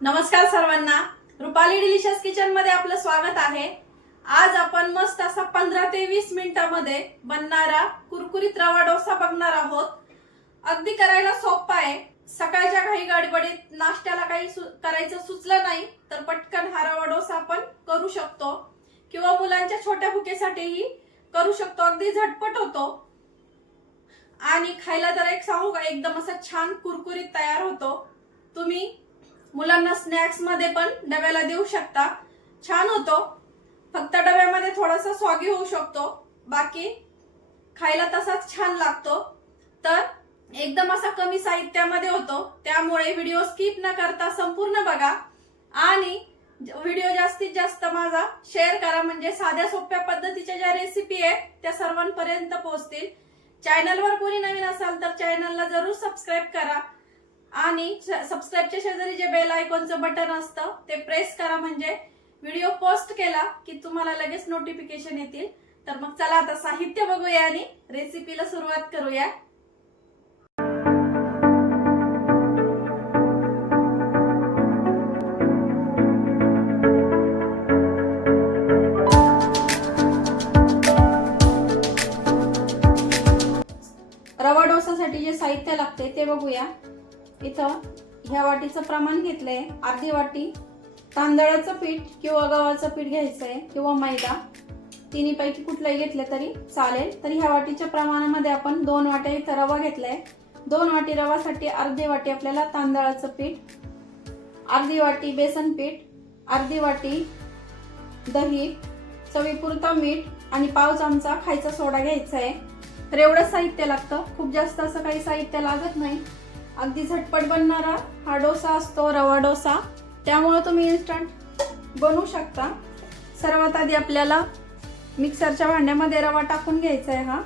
नमस्कार सर्वांना, Rupali delicious kitchen मध्ये आपलं स्वागत आहे। आज आपण मस्त असा 15 ते 20 मिनिटांमध्ये बनणारा कुरकुरीत रवा डोसा बघणार आहोत। अगदी करायला सोपा आहे। सकाळच्या घाई गडबडीत नाश्त्याला काही करायचं सुचलं नाही तर पटकन हा रवा डोसा आपण करू शकतो किंवा मुलांच्या छोट्या भुकेसाठीही करू शकतो। अगदी झटपट होतो आणि खायला तर एक सांगू का, एकदम असा छान कुरकुरीत तयार होतो। तुम्ही मुलांना स्नॅक्स मध्ये पण डब्याला देऊ शकता, छान होतो। फक्त डब्यामध्ये थोडासा स्वागी होऊ शकतो, बाकी खायला तसाच छान लागतो। तर एकदम असा कमी साहित्यामध्ये होतो, त्यामुळे व्हिडिओ स्किप न करता संपूर्ण बघा आणि व्हिडिओ जास्तीत जास्त माझा शेअर करा, म्हणजे साध्या सोप्या पद्धतीच्या ज्या रेसिपी आहेत त्या सर्वांपर्यंत पोहोचतील। चॅनलवर कोणी नवीन असाल तर चॅनलला जरूर सबस्क्राइब करा आणि सबस्क्राइबच्या शेजारी जे बेल आयकॉनचं बटन असतं ते प्रेस करा, म्हणजे व्हिडिओ पोस्ट केला की तुम्हाला लगेच नोटिफिकेशन येतील। तर मग चला आता साहित्य बघूया आणि रेसिपीला सुरुवात करूया। रवा डोसासाठी जे साहित्य लागते ते बघूया। इथं ह्या वाटीचं प्रमाण घेतलंय, अर्धी वाटी तांदळाचं पीठ किंवा गव्हाचं पीठ घ्यायचंय किंवा मैदा, तिन्हीपैकी कुठलंही घेतलं तरी चालेल। तर ह्या वाटीच्या प्रमाणामध्ये आपण 2 वाट्या इथं रवा घेतलाय। 2 वाटी रवासाठी अर्धी वाटी आपल्याला तांदळाचं पीठ, अर्धी वाटी बेसन पीठ, अर्धी वाटी दही, चवीपुरतं मीठ आणि पाव चमचा खायचा सोडा घ्यायचा आहे। तर एवढं साहित्य लागतं, खूप जास्त असं काही साहित्य लागत नाही। अगदी झटपट बनणारा हा डोसा असतो, रवा डोसा, त्यामुळे तुम्ही इन्स्टंट बनवू शकता। सर्वात आधी आपल्याला मिक्सरच्या भांड्यामध्ये रवा टाकून घ्यायचा आहे। हा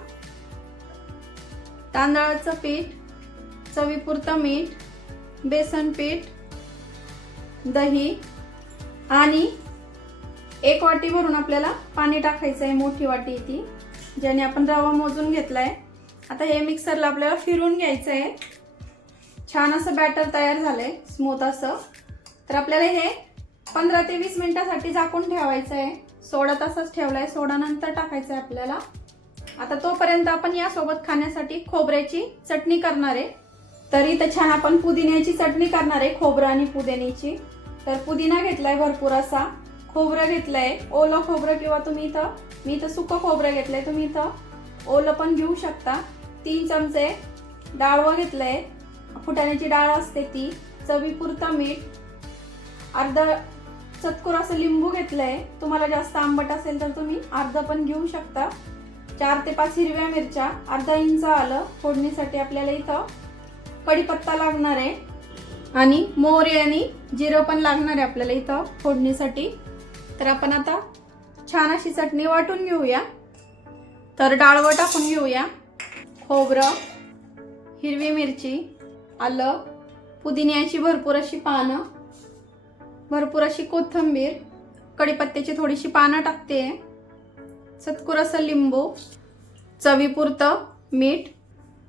तांदळाचं पीठ, चवीपुरतं मीठ, बेसन पीठ, दही आणि 1 वाटी भरून आपल्याला पाणी टाकायचं आहे, मोठी वाटी ती, ज्याने आपण रवा मोजून घेतलाय। आता हे मिक्सरला आपल्याला फिरवून घ्यायचं आहे। छान असं बॅटर तयार झालंय, स्मूथ असं। तर आपल्याला हे 15 ते 20 मिनिटांसाठी झाकून ठेवायचं आहे। सोडा तसंच ठेवलाय, सोडा नंतर टाकायचं आहे आपल्याला। आता तोपर्यंत आपण यासोबत खाण्यासाठी खोबऱ्याची चटणी करणार आहे। तर इथं छान आपण पुदिन्याची चटणी करणार आहे, खोबरं आणि पुदिन्याची। तर पुदिना घेतलाय भरपूर असा, खोबरं घेतलंय ओलं खोबरं किंवा मी इथं सुकं खोबरं घेतलंय, तुम्ही इथं ओलं पण घेऊ शकता। 3 चमचे डाळवं घेतलंय, फुटाण्याची डाळ असते ती, चवीपुरतं मीठ, अर्धा चतकोर असं लिंबू घेतलंय। तुम्हाला जास्त आंबट असेल तर तुम्ही अर्धा पण घेऊ शकता। 4 ते 5 हिरव्या मिरच्या, अर्धा इंच आलं फोडणीसाठी आपल्याला इथं, कढीपत्ता लागणार आहे आणि मोहरी आणि जिरं पण लागणार आहे आपल्याला इथं फोडणीसाठी। तर आपण आता छान अशी चटणी वाटून घेऊया। तर डाळवं टाकून घेऊया, खोबरं, हिरवी मिरची, आलं, पुदिन्याची भरपूर अशी पानं, भरपूर अशी कोथिंबीर, कढीपत्त्याची थोडीशी पानं टाकते, चतकोर असं लिंबू, चवीपुरतं मीठ।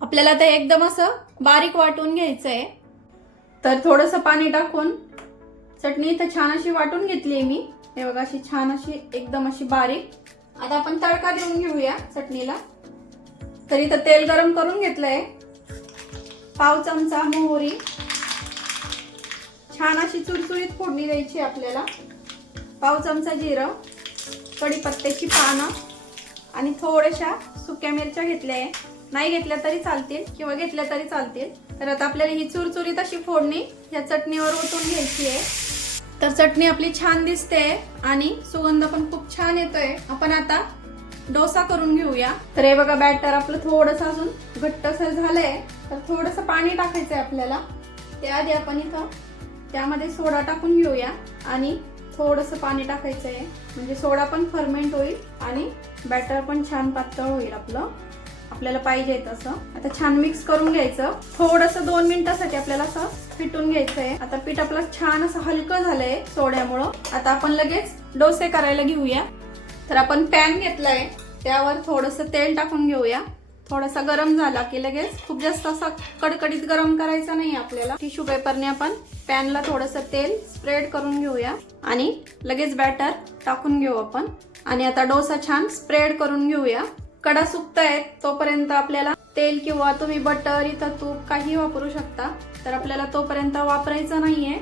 आपल्याला ते एकदम असं बारीक वाटून घ्यायचं आहे। तर थोडंसं पाणी टाकून चटणी इथं छान अशी वाटून घेतली आहे मी, हे बघा अशी छान अशी एकदम अशी बारीक। आता आपण तडका देऊन घेऊया चटणीला। तर इथं तेल गरम करून घेतलंय, पाव चमचा मोहरी, छान अशी चुरचुरीत फोडणी द्यायची आपल्याला, पाव चमचा जिरं, कढीपत्त्याची पानं आणि थोड्याशा सुक्या मिरच्या घेतल्या आहे, नाही घेतल्या तरी चालतील किंवा घेतल्या तरी चालतील। तर आता आपल्याला ही चुरचुरीत अशी फोडणी या चटणीवर ओतून घ्यायची आहे। तर चटणी आपली छान दिसते आणि सुगंध पण खूप छान येतोय। आपण आता डोसा करून घेऊया। तर हे बघा बॅटर आपलं थोडंसं अजून घट्टसर झालंय, तर थोडंसं पाणी टाकायचंय आपल्याला। त्याआधी आपण इथं त्यामध्ये सोडा टाकून घेऊया आणि थोडंसं पाणी टाकायचंय, म्हणजे सोडा पण फर्मेंट होईल आणि बॅटर पण छान पातळ होईल आपल्याला पाहिजे तसं। आता छान मिक्स करून घ्यायचं, थोडंसं 2 मिनिटांसाठी आपल्याला असं फिटून घ्यायचंय। आता पीठ आपलं छान असं हलकं झालंय सोड्यामुळं। आता आपण लगेच डोसे करायला घेऊया। तर आपण पॅन घेतलाय, त्यावर थोडंसं तेल टाकून घेऊया थोडासा गरम झाला की लगेच खूप जास्त असा कडकडीत गरम करायचा नाही आपल्याला। टिश्यू पेपरने आपण पॅनला थोडंसं तेल स्प्रेड करून घेऊया आणि लगेच बॅटर टाकून घेऊ आपण। आणि आता डोसा छान स्प्रेड करून घेऊया। कडा सुकतायत तोपर्यंत आपल्याला तेल किंवा तुम्ही बटर इथं तूप काही वापरू शकता। तर आपल्याला तोपर्यंत वापरायचं नाहीये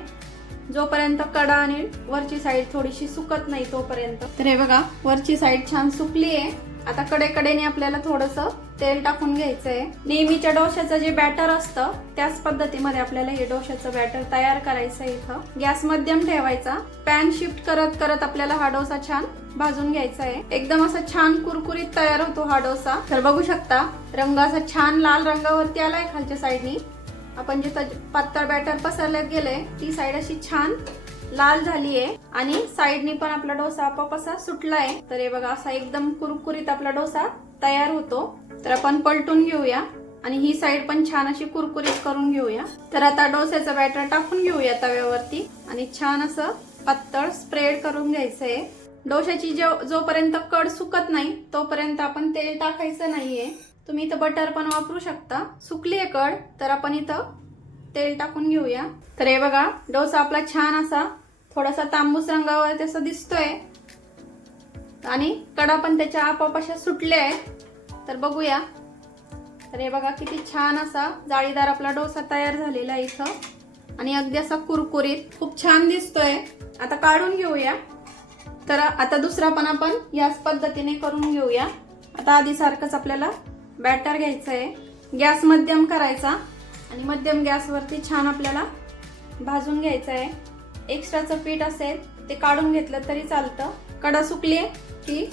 जोपर्यंत कडा आणि वरची साईड थोडीशी सुकत नाही तोपर्यंत। तर हे बघा वरची साईड छान सुकली आहे। आता कडेकडेने आपल्याला थोडंसं तेल टाकून घ्यायचंय। नेहमीच्या डोशाचं जे बॅटर असतं त्याच पद्धतीमध्ये आपल्याला हे डोशाचं बॅटर तयार करायचं आहे। इथं गॅस मध्यम ठेवायचा, पॅन शिफ्ट करत करत आपल्याला हा डोसा छान भाजून घ्यायचा आहे। एकदम असा छान कुरकुरीत तयार होतो हा डोसा। तर बघू शकता रंग असा छान लाल रंगावरती आलाय खालच्या साईडनी। आपण जिथं पातळ बॅटर पसरल्यात गेले ती साईड अशी छान लाल झाली आहे आणि साईडनी पण आपला डोसा आपोआप असा सुटलाय। तर हे बघा असा एकदम कुरकुरीत आपला डोसा तयार होतो। तर आपण पलटून घेऊया आणि ही साईड पण छान अशी कुरकुरीत करून घेऊया। तर आता डोस्याचं बॅटर टाकून घेऊया तव्यावरती आणि छान असं पातळ स्प्रेड करून घ्यायचंय। डोशाची जोपर्यंत कड सुकत नाही तोपर्यंत आपण तेल टाकायचं नाहीये। तुम्ही इथं बटर पण वापरू शकता। सुकली आहे कड तर आपण इथं तेल टाकून घेऊया। तर हे बघा डोसा आपला छान असा थोडासा तांबूस रंगावर तसा दिसतोय आणि कडा पण त्याच्या आपोआप अशा सुटल्या आहेत। तर बघूया। तर हे बघा किती छान असा जाळीदार आपला डोसा तयार झालेला आहे इथं आणि अगदी असा कुरकुरीत खूप छान दिसतोय। आता काढून घेऊया। तर आता दुसरा पण आपण याच पद्धतीने करून घेऊया। आता आधी सारखंच आपल्याला बॅटर घ्यायचंय, गॅस मध्यम करायचा आणि मध्यम गॅसवरती छान आपल्याला भाजून घ्यायचं आहे। एक्स्ट्राचं पीठ असेल ते काढून घेतलं तरी चालतं। कडा सुकली की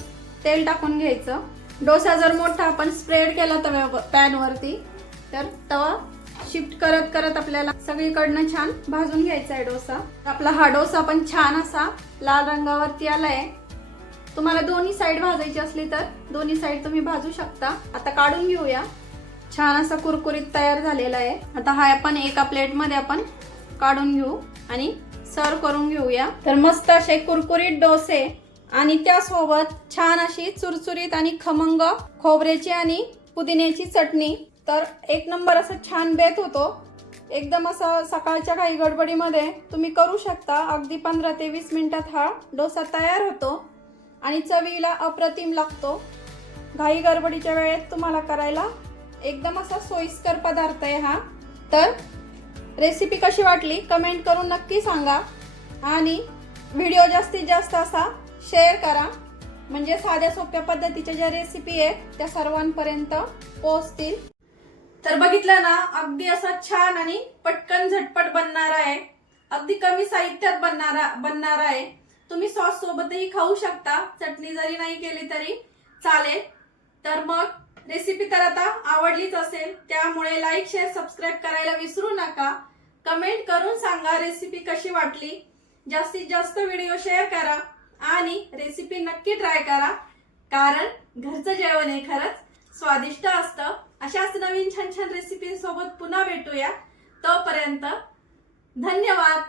तेल टाकून घ्यायचं। डोसा जर मोठा आपण स्प्रेड केला पॅन वरती तर तवा शिफ्ट करत करत आपल्याला सगळीकडनं छान भाजून घ्यायचा आहे डोसा। आपला हा डोसा पण छान असा लाल रंगावरती आलाय। तुम्हाला दोन्ही साईड भाजायची असली तर दोन्ही साईड तुम्ही भाजू शकता। आता काढून घेऊया। छान असा कुरकुरीत तयार झालेला आहे। आता हा आपण एका प्लेट मध्ये आपण काढून घेऊ आणि सर्व करून घेऊया। तर मस्त असे कुरकुरीत डोसे आणि त्यासोबत छान अशी चुरचुरीत आणि खमंग खोबऱ्याची आणि पुदिन्याची चटणी। तर एक नंबर असं छान बेत होतो। एकदम असं सकाळच्या काही गडबडीमध्ये तुम्ही करू शकता। अगदी 15 ते 20 मिनिटात हा डोसा तयार होतो आणि चवीला अप्रतिम लागतो। घाई गडबडीच्या वेळेत तुम्हाला करायला एकदम असा सोयीस्कर पदार्थ आहे हा। तर रेसिपी कशी वाटली कमेंट करून नक्की सांगा आणि व्हिडिओ जास्तीत जास्त असा शेअर करा म्हणजे साध्या सोप्या पद्धतीच्या ज्या रेसिपी आहेत त्या सर्वांपर्यंत पोहोचतील। तर बघितलं ना अगदी असा छान आणि पटकन झटपट बनणारा आहे। अगदी कमी साहित्यात बनणारा आहे। तुम्ही सॉस सोबतही खाऊ शकता, चटणी जरी नाही केली तरी चालेल। तर मग रेसिपी तर आता आवडलीच असेल त्यामुळे लाईक शेअर सबस्क्राईब करायला विसरू नका। कमेंट करून सांगा रेसिपी कशी वाटली। जास्तीत जास्त व्हिडिओ शेअर करा आणि रेसिपी नक्की ट्राय करा कारण घरचं जेवण हे खरंच स्वादिष्ट असतं। अशाच नवीन छान छान रेसिपी सोबत पुन्हा भेटूया। तोपर्यंत धन्यवाद।